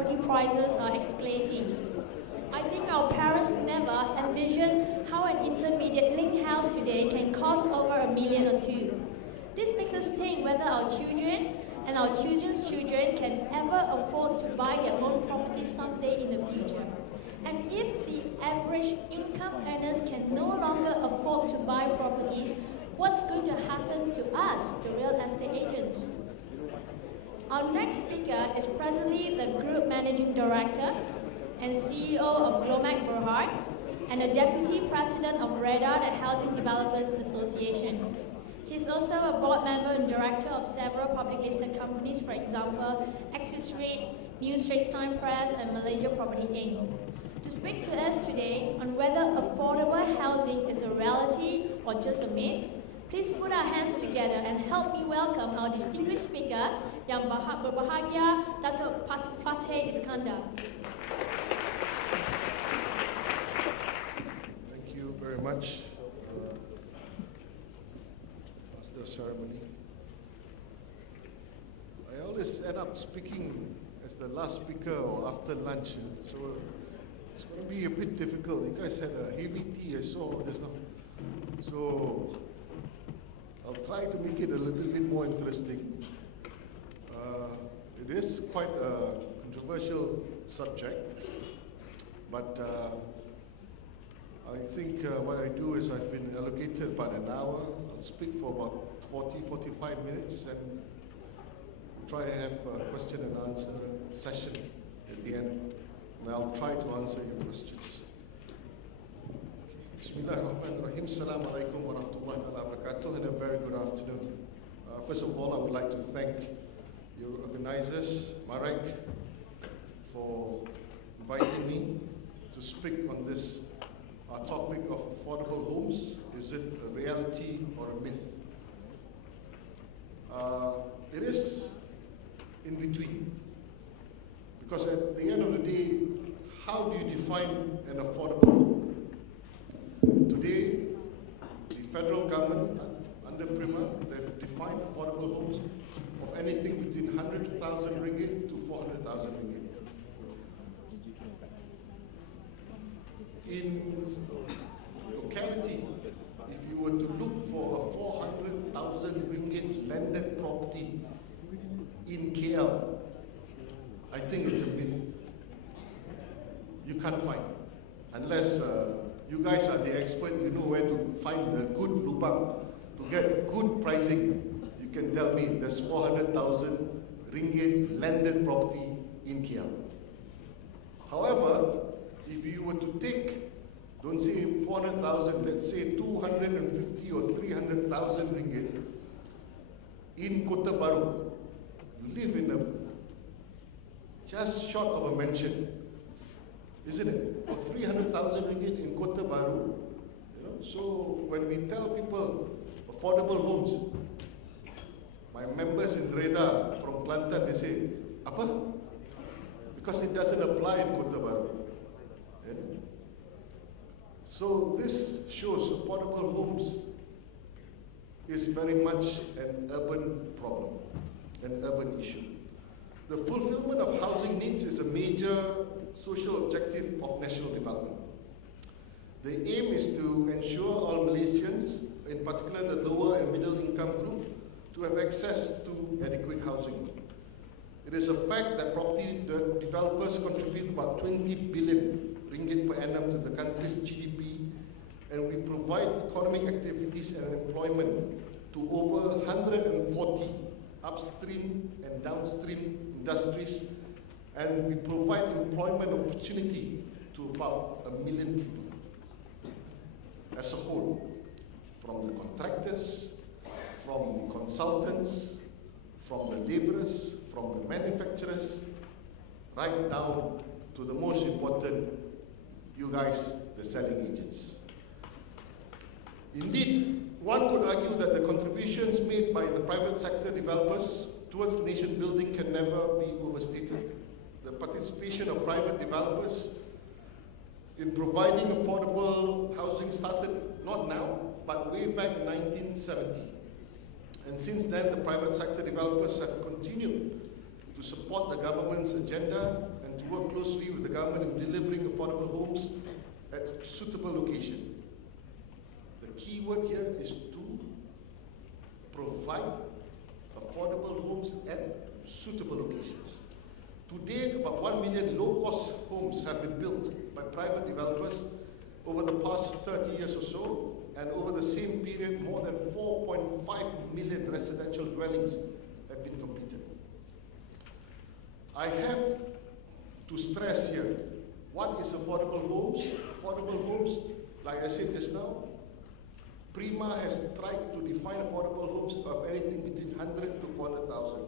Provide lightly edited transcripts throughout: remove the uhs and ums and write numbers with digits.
property prices are escalating. I think our parents never envisioned how an intermediate link house today can cost over $1 million or $2 million. This makes us think whether our children and our children's children can ever afford to buy their own property someday in the future. And if the average income earners can no longer afford to buy properties, what's going to happen to us, the real estate agents? Our next speaker is presently the Group Managing Director and CEO of Glomac Berhad and the Deputy President of REDA, the Housing Developers Association. He's also a board member and director of several public listed companies, for example, Axis REIT, New Straits Times Press, and Malaysia Property Inc. To speak to us today on whether affordable housing is a reality or just a myth, please put our hands together and help me welcome our distinguished speaker, Yang Berbahagia Datuk Fateh Iskander. Thank you very much, Master Ceremony. I always end up speaking as the last speaker or after lunch, so it's going to be a bit difficult. You guys had a heavy tea, I saw just now. So I'll try to make it a little bit more interesting. It is quite a controversial subject, but I think what I do is I've been allocated about an hour. I'll speak for about 40-45 minutes and try to have a question and answer session at the end. And I'll try to answer your questions. Bismillahirrahmanirrahim. Assalamu alaikum wa rahmatullahi wa barakatuh, and a very good afternoon. First of all, I would like to thank your organizers, MAREC, for inviting me to speak on this topic of affordable homes. Is it a reality or a myth? It is in between. Because at the end of the day, how do you define an affordable home? Today, the federal government, under PRIMA, they've defined affordable homes of anything between 100,000 ringgit to 400,000 ringgit. In locality, if you were to look for a 400,000 ringgit landed property in KL, I think it's a myth. You can't find, unless you guys are the expert, you know where to find the good lubang to get good pricing. You can tell me there's 400,000 ringgit landed property in KL. However, if you were to take, don't say 400,000, let's say 250 or 300,000 ringgit in Kota Baru, you live in a just short of a mansion, isn't it? For 300,000 ringgit in Kota Baru. You know? So when we tell people affordable homes, my members in REDA from Kelantan, they say, apa? Because it doesn't apply in Kota Baru. Yeah? So this shows affordable homes is very much an urban problem, an urban issue. The fulfillment of housing needs is a major social objective of national development. The aim is to ensure all Malaysians, in particular the lower and middle income group, to have access to adequate housing. It is a fact that property developers contribute about 20 billion ringgit per annum to the country's GDP, and we provide economic activities and employment to over 140 upstream and downstream industries, and we provide employment opportunity to about 1 million people as a whole, from the contractors, from the consultants, from the laborers, from the manufacturers, right down to the most important, you guys, the selling agents. Indeed, one could argue that the contributions made by the private sector developers towards nation building can never be overstated. The participation of private developers in providing affordable housing started not now, but way back in 1970. And since then, the private sector developers have continued to to support the government's agenda and to work closely with the government in delivering affordable homes at suitable location. The key word here is to provide affordable homes at suitable locations. To date, about 1 million low-cost homes have been built by private developers over the past 30 years or so, and over the same period, more than 4.5 million residential dwellings have been completed. I have to stress here, what is affordable homes? Affordable homes, like I said just now, Prima has tried to define affordable homes of anything between 100 to 400,000.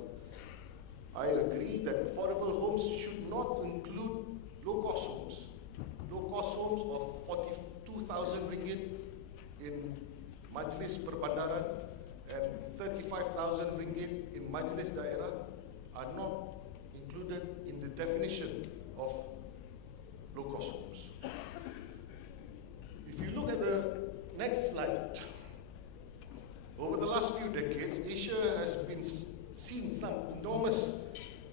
I agree that affordable homes should not include low-cost homes. Low-cost homes of 42,000 ringgit in Majlis Perbandaran and 35,000 ringgit in Majlis Daerah are not included in the definition of low-cost homes. If you look at the next slide, over the last few decades, Asia has been seen some enormous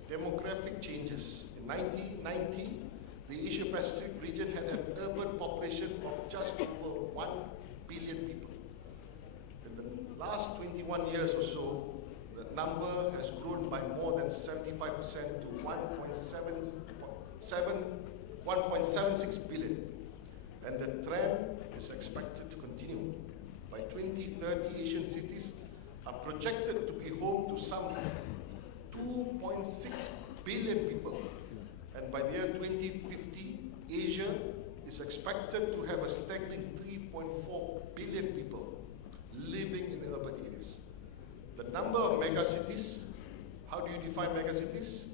demographic changes. In 1990, the Asia-Pacific region had an urban population of just over 1 billion people. In the last 21 years or so, the number has grown by more than 75% to 1.76 billion. And the trend is expected to continue. By 2030, Asian cities are projected to be home to some 2.6 billion people. And by the year 2050, Asia is expected to have a staggering 3.4 billion people living in urban areas. The number of megacities, how do you define megacities?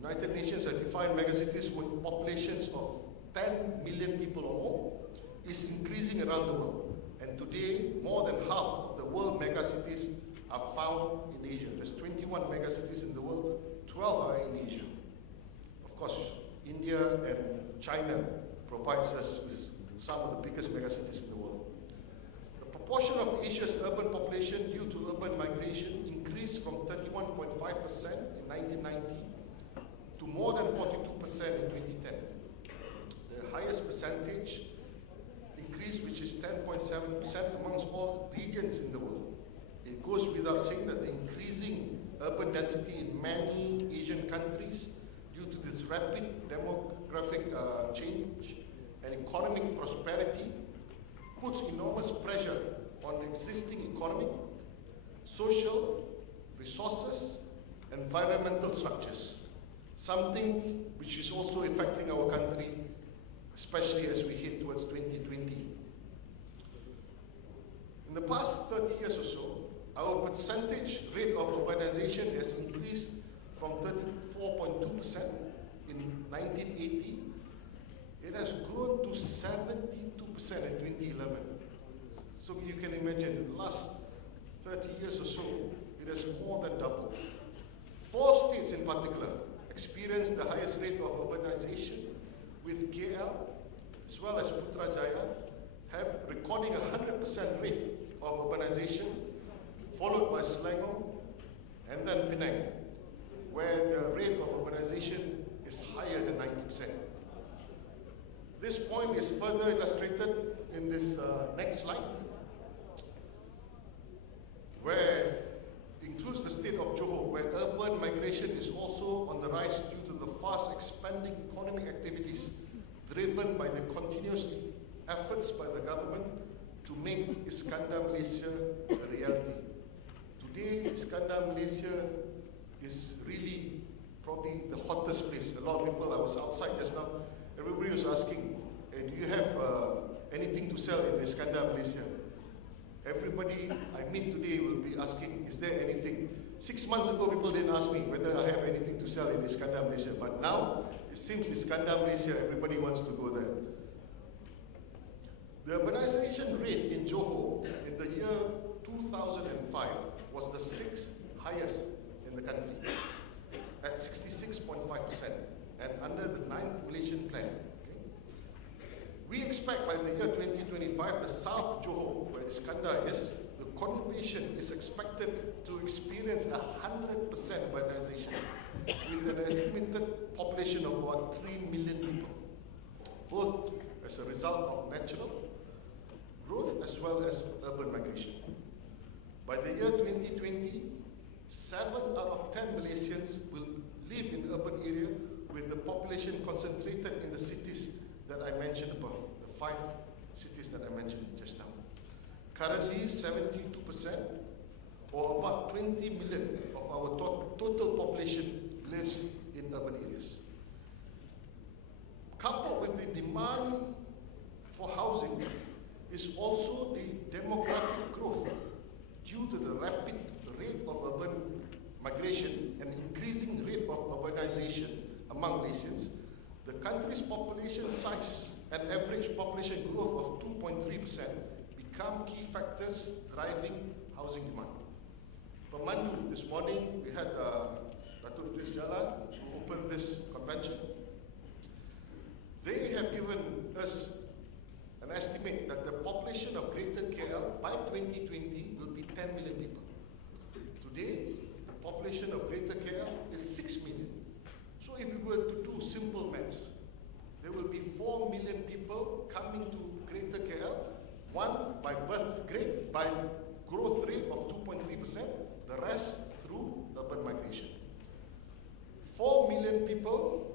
United Nations has defined megacities with populations of 10 million people or more, is increasing around the world. And today, more than half of the world megacities are found in Asia. There's 21 megacities in the world, 12 are in Asia. Of course, India and China provides us with some of the biggest megacities in the world. The proportion of Asia's urban population due to urban migration increased from 31.5% in 1990 to more than 42% in 2010. The highest percentage increase, which is 10.7% amongst all regions in the world. It goes without saying that the increasing urban density in many Asian countries due to this rapid demographic change and economic prosperity puts enormous pressure on existing economic, social, resources, environmental structures, something which is also affecting our country, especially as we head towards 2020. In the past 30 years or so, our percentage rate of urbanization has increased from 34.2% in 1980. It has grown to 72% in 2011. So you can imagine, in the last 30 years or so, it has more than doubled. 4 states in particular experienced the highest rate of urbanization, with KL as well as Putrajaya recording 100% rate of urbanization, followed by Selangor and then Penang, where the rate of urbanization is higher than 90%. This point is further illustrated in this next slide, where it includes the state of Johor, where urban migration is also on the rise due to the fast expanding economic activities driven by the continuous efforts by the government to make Iskander Malaysia a reality. Today, Iskander Malaysia is really probably the hottest place. A lot of people, I was outside just now, everybody was asking, hey, do you have anything to sell in Iskander Malaysia? Everybody I meet today will be asking, is there anything? 6 months ago, people didn't ask me whether I have anything to sell in Iskander Malaysia, but now, it seems Iskander Malaysia, everybody wants to go there. The urbanization rate in Johor in the year 2005 was the 6th highest in the country, at 66.5%, and under the 9th Malaysian plan. Okay? We expect by the year 2025, the South Johor, where Iskander is, the conurbation is expected to experience 100% urbanization. with an estimated population of about 3 million people, both as a result of natural growth as well as urban migration. By the year 2020, 7 out of 10 Malaysians will live in urban area, with the population concentrated in the cities that I mentioned above, the 5 cities that I mentioned just now. Currently, 72%, or about 20 million of our total population lives in urban areas. Coupled with the demand for housing is also the demographic growth due to the rapid rate of urban migration and increasing rate of urbanization among Malaysians. The country's population size and average population growth of 2.3% become key factors driving housing demand. Pemandu, this morning we had Datuk Idris Jalan who opened this convention. They have given us an estimate that the population of Greater KL by 2020 will be 10 million people. Today, the population of Greater KL is 6 million. So if we were to do simple maths, there will be 4 million people coming to Greater KL, one by by growth rate of 2.3%, the rest through urban migration. 4 million people,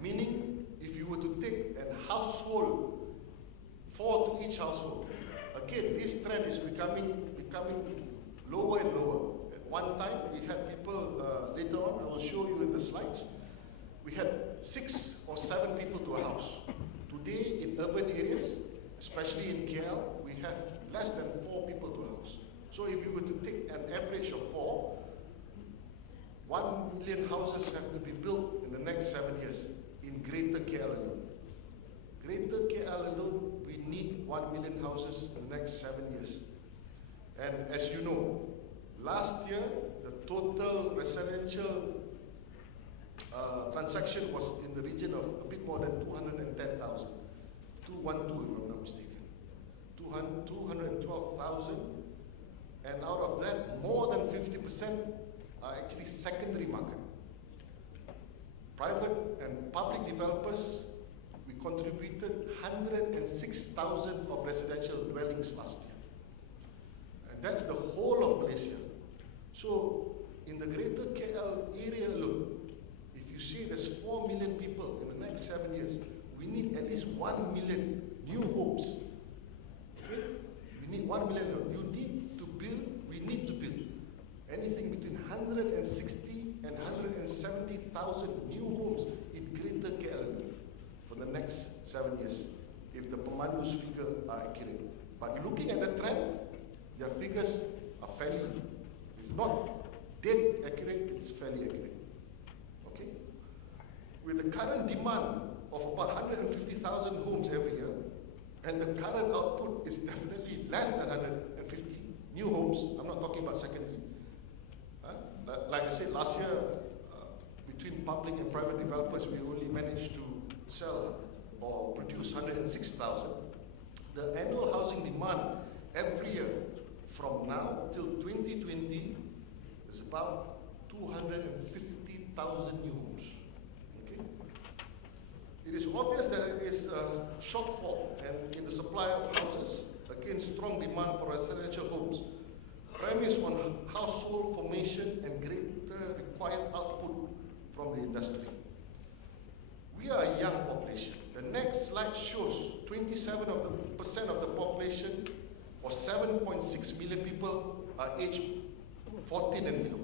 meaning if you were to take a household, 4 to each household. Again, this trend is becoming lower and lower. At one time, we had people, later on, I will show you in the slides, we had 6 or 7 people to a house. Today, in urban areas, especially in KL, we have less than 4 people to a house. So if you were to take an average of 4, 1 million houses have to be built in the next 7 years in Greater KL alone. Greater KL alone, we need 1 million houses in the next 7 years. And as you know, last year, the total residential transaction was in the region of a bit more than 210,000. 212 if I'm not mistaken. 212,000, and out of that, more than 50% are actually secondary market. Private and public developers, we contributed 106,000 of residential dwellings last year. And that's the whole of Malaysia. So in the Greater KL area alone, if you see there's 4 million people in the next 7 years, we need at least 1 million new homes. Okay? We need 1 million. You need to build, we need to build anything between 160 and 170,000 new homes in Greater KL for the next 7 years, if the Pemandu's figures are accurate. But looking at the trend, their figures are fairly, if not dead accurate, it's fairly accurate. Okay? With the current demand of about 150,000 homes every year, and the current output is definitely less than 150 new homes. I'm not talking about secondary. Like I said, last year, between public and private developers, we only managed to sell or produce 106,000. The annual housing demand every year from now till 2020 is about 250,000 new homes. Okay? It is obvious that there is a shortfall in the supply of houses against strong demand for residential homes, premised on household formation and greater required output from the industry. We are a young population. The next slide shows 27% of the population, or 7.6 million people, are aged 14 and below.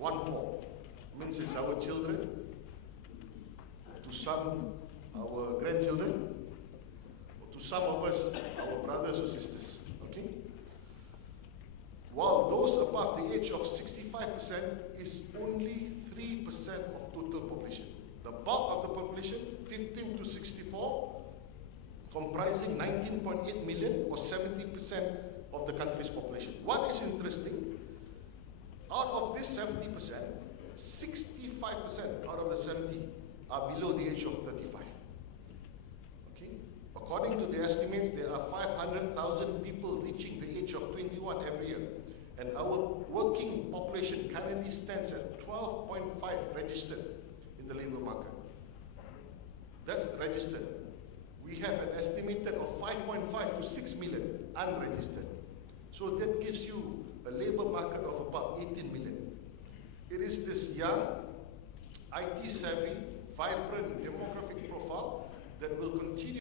1/4 means it's our children, to some our grandchildren, to some of us our brothers or sisters. Okay? While those above the age of 65% is only 3% of total population. The bulk of the population, 15 to 64, comprising 19.8 million or 70% of the country's population. What is interesting, out of this 70%, 65% out of the 70 are below the age of 35. Okay? According to the estimates, there are 500,000 people reaching the age of 21 every year. And our working population currently stands at 12.5 registered in the labor market. That's registered. We have an estimated of 5.5 to 6 million unregistered. So that gives you a labor market of about 18 million. It is this young, IT savvy, vibrant demographic profile that will continue